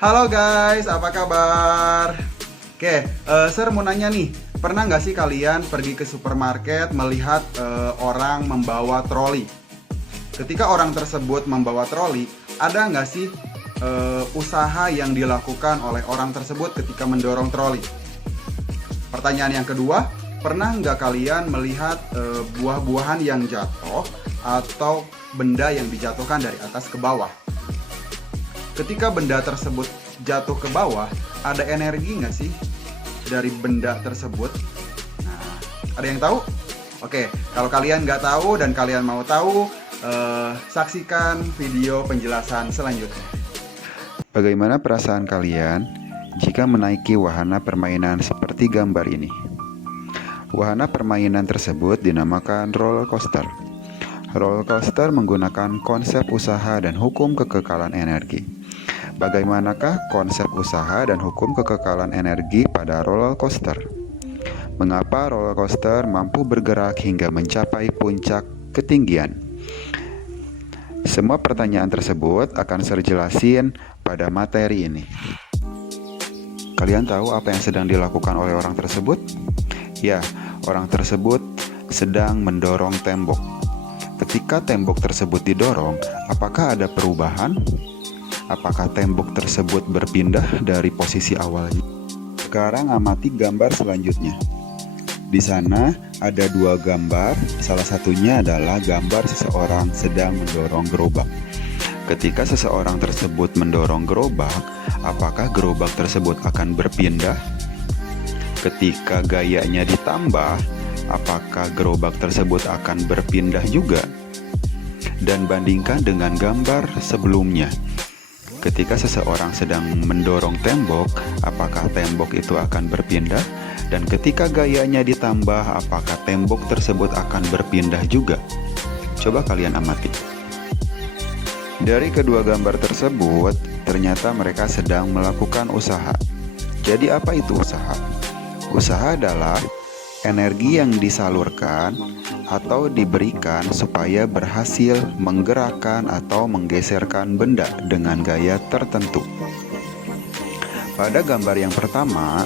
Halo guys, apa kabar? Oke, Sir mau nanya nih, pernah nggak sih kalian pergi ke supermarket melihat orang membawa troli? Ketika orang tersebut membawa troli, ada nggak sih usaha yang dilakukan oleh orang tersebut ketika mendorong troli? Pertanyaan yang kedua, pernah nggak kalian melihat buah-buahan yang jatuh atau benda yang dijatuhkan dari atas ke bawah? Ketika benda tersebut jatuh ke bawah, ada energi nggak sih dari benda tersebut? Nah, ada yang tahu? Oke, kalau kalian nggak tahu dan kalian mau tahu, saksikan video penjelasan selanjutnya. Bagaimana perasaan kalian jika menaiki wahana permainan seperti gambar ini? Wahana permainan tersebut dinamakan roller coaster. Roller coaster menggunakan konsep usaha dan hukum kekekalan energi. Bagaimanakah konsep usaha dan hukum kekekalan energi pada roller coaster? Mengapa roller coaster mampu bergerak hingga mencapai puncak ketinggian? Semua pertanyaan tersebut akan saya jelasin pada materi ini. Kalian tahu apa yang sedang dilakukan oleh orang tersebut? Ya, orang tersebut sedang mendorong tembok. Ketika tembok tersebut didorong, apakah ada perubahan? Apakah tembok tersebut berpindah dari posisi awalnya? Sekarang amati gambar selanjutnya. Di sana ada dua gambar, salah satunya adalah gambar seseorang sedang mendorong gerobak. Ketika seseorang tersebut mendorong gerobak, apakah gerobak tersebut akan berpindah? Ketika gayanya ditambah, apakah gerobak tersebut akan berpindah juga? Dan bandingkan dengan gambar sebelumnya. Ketika seseorang sedang mendorong tembok, apakah tembok itu akan berpindah? Dan ketika gayanya ditambah, apakah tembok tersebut akan berpindah juga? Coba kalian amati. Dari kedua gambar tersebut, ternyata mereka sedang melakukan usaha. Jadi apa itu usaha? Usaha adalah energi yang disalurkan atau diberikan supaya berhasil menggerakkan atau menggeserkan benda dengan gaya tertentu. Pada gambar yang pertama,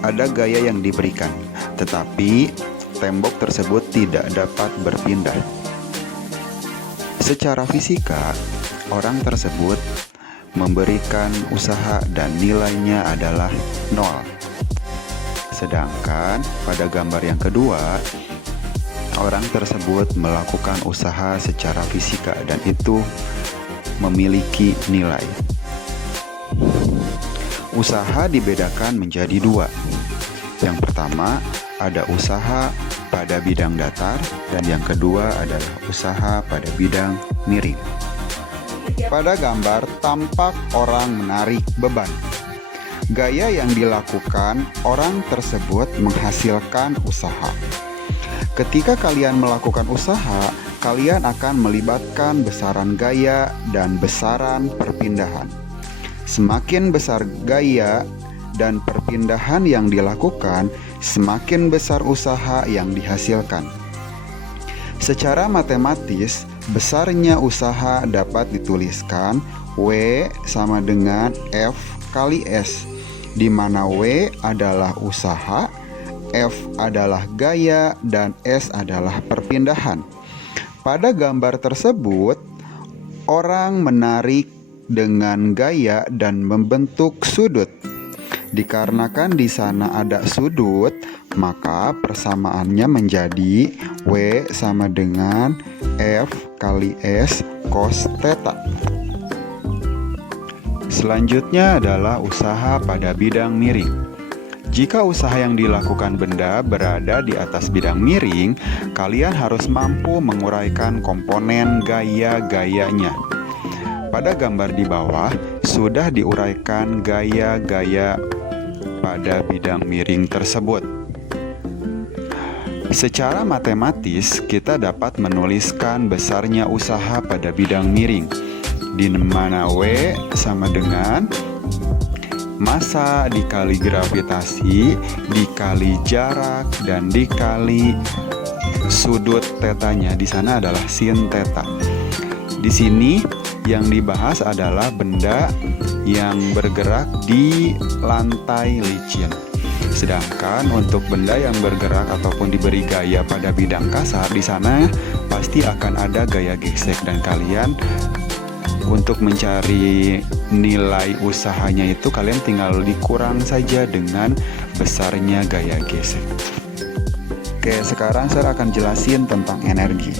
ada gaya yang diberikan, tetapi tembok tersebut tidak dapat berpindah. Secara fisika, orang tersebut memberikan usaha dan nilainya adalah 0. Sedangkan pada gambar yang kedua, orang tersebut melakukan usaha secara fisika dan itu memiliki nilai. Usaha dibedakan menjadi dua. Yang pertama ada usaha pada bidang datar dan yang kedua adalah usaha pada bidang miring. Pada gambar tampak orang menarik beban. Gaya yang dilakukan orang tersebut menghasilkan usaha. Ketika kalian melakukan usaha, kalian akan melibatkan besaran gaya dan besaran perpindahan. Semakin besar gaya dan perpindahan yang dilakukan, semakin besar usaha yang dihasilkan. Secara matematis, besarnya usaha dapat dituliskan W sama dengan F kali S, di mana W adalah usaha, F adalah gaya, dan S adalah perpindahan. Pada gambar tersebut, orang menarik dengan gaya dan membentuk sudut. Dikarenakan di sana ada sudut, maka persamaannya menjadi W sama dengan F kali S cos theta. Selanjutnya adalah usaha pada bidang miring. Jika usaha yang dilakukan benda berada di atas bidang miring, kalian harus mampu menguraikan komponen gaya-gayanya. Pada gambar di bawah, sudah diuraikan gaya-gaya pada bidang miring tersebut. Secara matematis, kita dapat menuliskan besarnya usaha pada bidang miring, di mana W sama dengan massa dikali gravitasi dikali jarak dan dikali sudut tetanya. Di sana adalah sin theta. Di sini Yang dibahas adalah benda yang bergerak di lantai licin. Sedangkan untuk benda yang bergerak ataupun diberi gaya pada bidang kasar, di sana pasti akan ada gaya gesek, dan kalian untuk mencari nilai usahanya itu kalian tinggal dikurang saja dengan besarnya gaya gesek. Oke, sekarang saya akan jelasin tentang energi.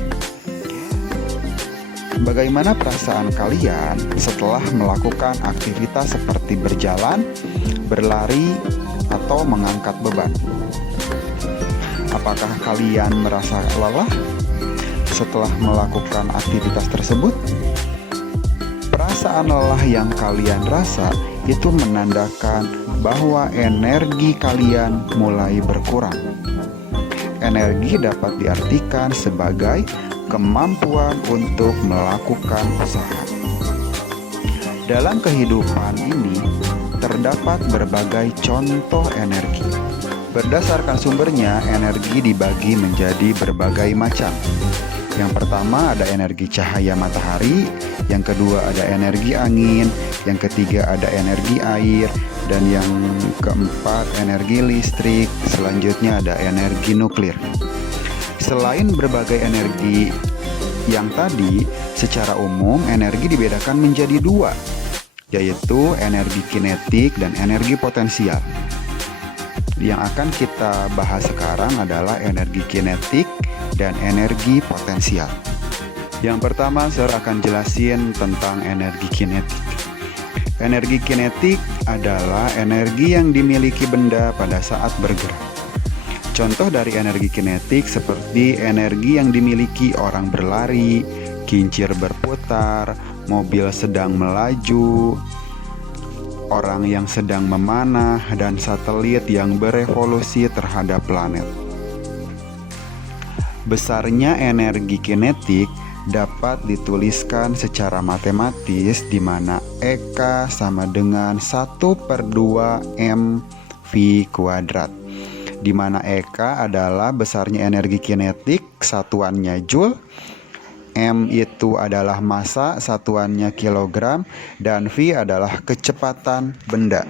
Bagaimana perasaan kalian setelah melakukan aktivitas seperti berjalan, berlari, atau mengangkat beban? Apakah kalian merasa lelah setelah melakukan aktivitas tersebut? Perasaan lelah yang kalian rasa itu menandakan bahwa energi kalian mulai berkurang. Energi dapat diartikan sebagai kemampuan untuk melakukan usaha. Dalam kehidupan ini terdapat berbagai contoh energi. Berdasarkan sumbernya, energi dibagi menjadi berbagai macam. Yang pertama ada energi cahaya matahari, yang kedua ada energi angin, yang ketiga ada energi air, dan yang keempat energi listrik, selanjutnya ada energi nuklir. Selain berbagai energi yang tadi, secara umum energi dibedakan menjadi dua, yaitu energi kinetik dan energi potensial. Yang akan kita bahas sekarang adalah energi kinetik dan energi potensial. Yang pertama, saya akan jelasin tentang energi kinetik. Energi kinetik adalah energi yang dimiliki benda pada saat bergerak. Contoh dari energi kinetik seperti energi yang dimiliki orang berlari, kincir berputar, mobil sedang melaju, orang yang sedang memanah, dan satelit yang berevolusi terhadap planet. Besarnya energi kinetik dapat dituliskan secara matematis, di mana EK sama dengan 1/2 mv², di mana EK adalah besarnya energi kinetik, satuannya Joule, M itu adalah massa, satuannya kilogram, dan V adalah kecepatan benda.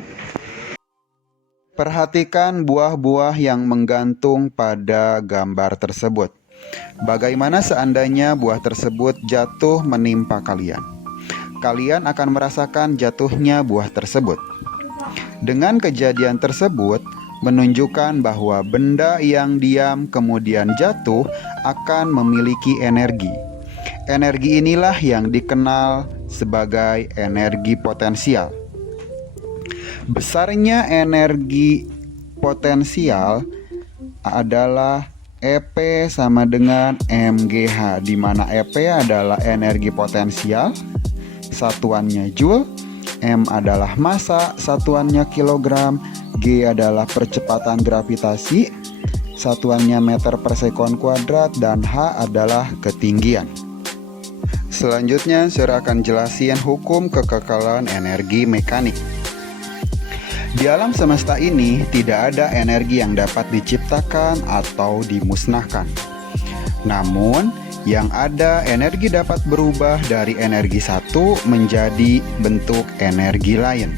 Perhatikan buah-buah yang menggantung pada gambar tersebut. Bagaimana seandainya buah tersebut jatuh menimpa kalian? Kalian akan merasakan jatuhnya buah tersebut. Dengan kejadian tersebut menunjukkan bahwa benda yang diam kemudian jatuh akan memiliki energi. Energi inilah yang dikenal sebagai energi potensial. Besarnya energi potensial adalah EP sama dengan mgh, di mana EP adalah energi potensial, satuannya Joule, M adalah massa, satuannya kilogram, G adalah percepatan gravitasi, satuannya meter per sekon kuadrat, dan H adalah ketinggian. Selanjutnya, saya akan jelasin hukum kekekalan energi mekanik. Di alam semesta ini tidak ada energi yang dapat diciptakan atau dimusnahkan. Namun, yang ada energi dapat berubah dari energi satu menjadi bentuk energi lain.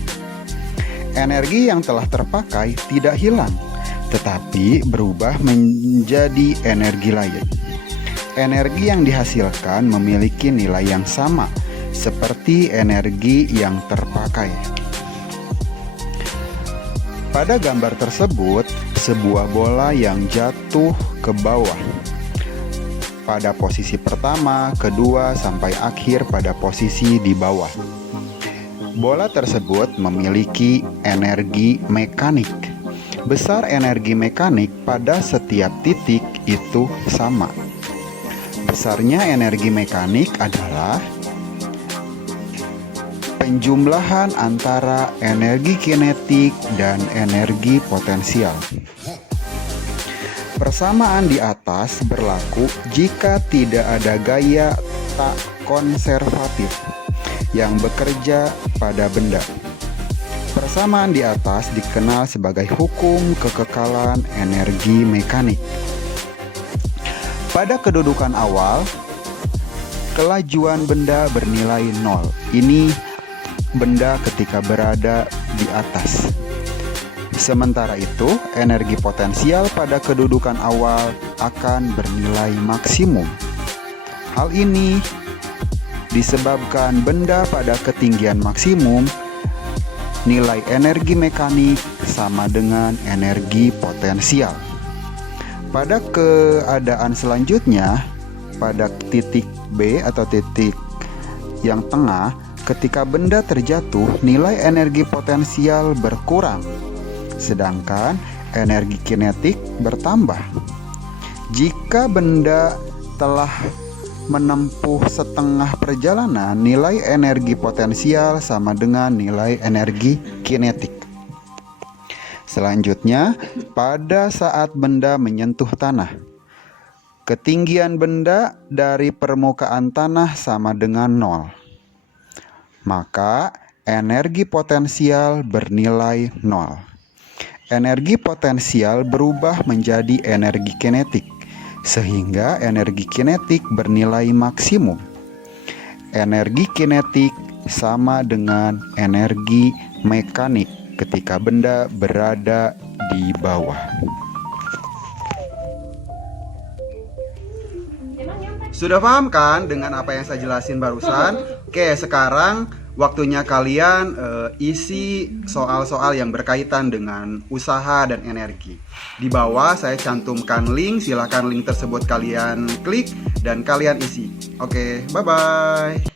Energi yang telah terpakai tidak hilang, tetapi berubah menjadi energi lain. Energi yang dihasilkan memiliki nilai yang sama seperti energi yang terpakai. Pada gambar tersebut, sebuah bola yang jatuh ke bawah pada posisi pertama, kedua, sampai akhir pada posisi di bawah. Bola tersebut memiliki energi mekanik. Besar energi mekanik pada setiap titik itu sama. Besarnya energi mekanik adalah penjumlahan antara energi kinetik dan energi potensial. Persamaan di atas berlaku jika tidak ada gaya tak konservatif yang bekerja pada benda. Persamaan di atas dikenal sebagai hukum kekekalan energi mekanik. Pada kedudukan awal, kelajuan benda bernilai 0. Ini benda ketika berada di atas. Sementara itu, energi potensial pada kedudukan awal akan bernilai maksimum. Hal ini disebabkan benda pada ketinggian maksimum, nilai energi mekanik sama dengan energi potensial. Pada keadaan selanjutnya, pada titik B atau titik yang tengah, ketika benda terjatuh, nilai energi potensial berkurang, sedangkan energi kinetik bertambah. Jika benda telah menempuh setengah perjalanan, nilai energi potensial sama dengan nilai energi kinetik. Selanjutnya, pada saat benda menyentuh tanah, ketinggian benda dari permukaan tanah sama dengan 0. Maka, energi potensial bernilai 0. Energi potensial berubah menjadi energi kinetik, sehingga energi kinetik bernilai maksimum. Energi kinetik sama dengan energi mekanik ketika benda berada di bawah. Sudah paham kan dengan apa yang saya jelasin barusan? Oke, sekarang waktunya kalian isi soal-soal yang berkaitan dengan usaha dan energi. Di bawah saya cantumkan link, silakan link tersebut kalian klik dan kalian isi. Oke, bye-bye.